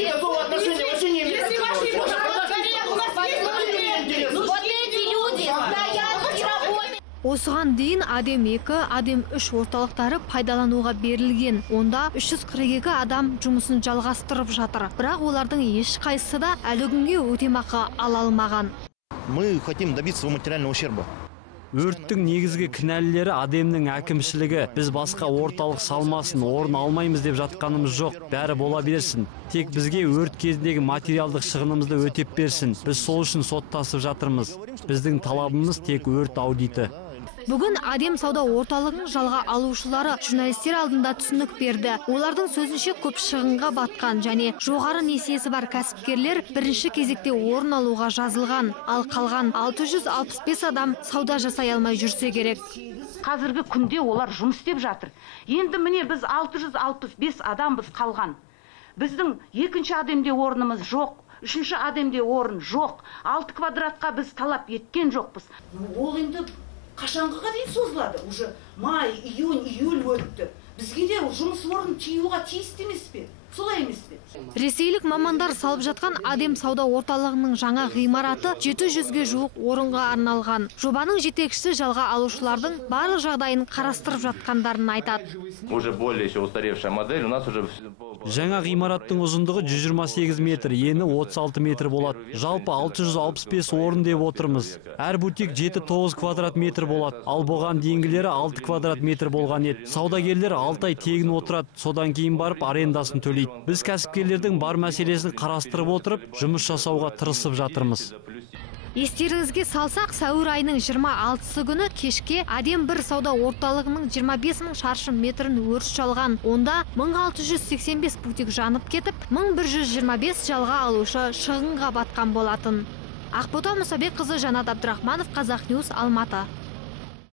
Никакого отношения вообще не имеет. Вот эти люди стоят и работают. Осыған дейін Адем 2, Адем 3 орталықтары пайдалануға берілген. Онда 342 адам жұмысын жалғастырып жатыр. Бірақ олардың ешқайсысы да әлі күнге өтемақы ала алмаған. Мы хотим добиться материального ущерба. Өрттің негізгі кінәлілері Адемнің әкімшілігі. Біз басқа орталық салмасын, орын алмаймыз деп жатқанымыз жоқ. Бәрі бола берсін. Тек бізге өрт кезіндегі материалдық шығынымызды өтеп берсін. Біз сол үшін соттасып жатырмыз. Біздің талабымыз тек өрт аудиті. Бүгін Адем сауда орталығының жалға алушылары журналистер алдында түсінік берді. Олардың сөзінше көп шығынға батқан және жоғары несиесі бар кәсіпкерлер бірінші кезекте орын алуға жазылған. Ал қалған 665 адам сауда жасай алмай жүрсе керек. Қазіргі күнде олар жұмыс істеп жатыр. Енді міне біз 665 адамбыз қалған. Біздің екінші Адемде орнымыз жоқ. Үшінші Адемде орын жоқ. 6 квадратқа біз талап еткен жоқпыз. Ол енді қашанғыға дейін созылады? Уже май, июнь, июль өтті. Бізге де жұмыс орын тиюға тиісті емес пе? Солай емес пе? Ресейлік мамандар салып жатқан Адем сауда орталығының жаңа ғимараты 700-ге жуық орынға арналған. Жобаның жетекшісі жалға алушылардың барлық жағдайын қарастырып жатқандарын айтады. Уже более еще устаревшая модель, у нас уже... Жаңа ғимараттың ұзындығы 128 метр, ені 36 метр болады. Жалпы 665 орын деп отырмыз. Әр бутик 7-9 квадрат метр болады. Ал бұған дейінгілері 6 квадрат метр болған еді. Саудагерлер 6 ай тегін отырады, содан кейін барып арендасын төлейді. Біз кәсіпкерлердің бар мәселесін қарастырып отырып, жұмыс жасауға тырысып жатырмыз. Естеріңізге салсақ, сәуір айының 26 күні кешке Адем 1 сауда орталығының 25 мың шаршы метрін өрт шалған. Онда 1685 бутик жанып кетіп, 1125 жалға алушы шығынға батқан болатын. Ақбота Мұсабек қызы Жанат Абдрахманов, Қазақ Ньюс, Алматы.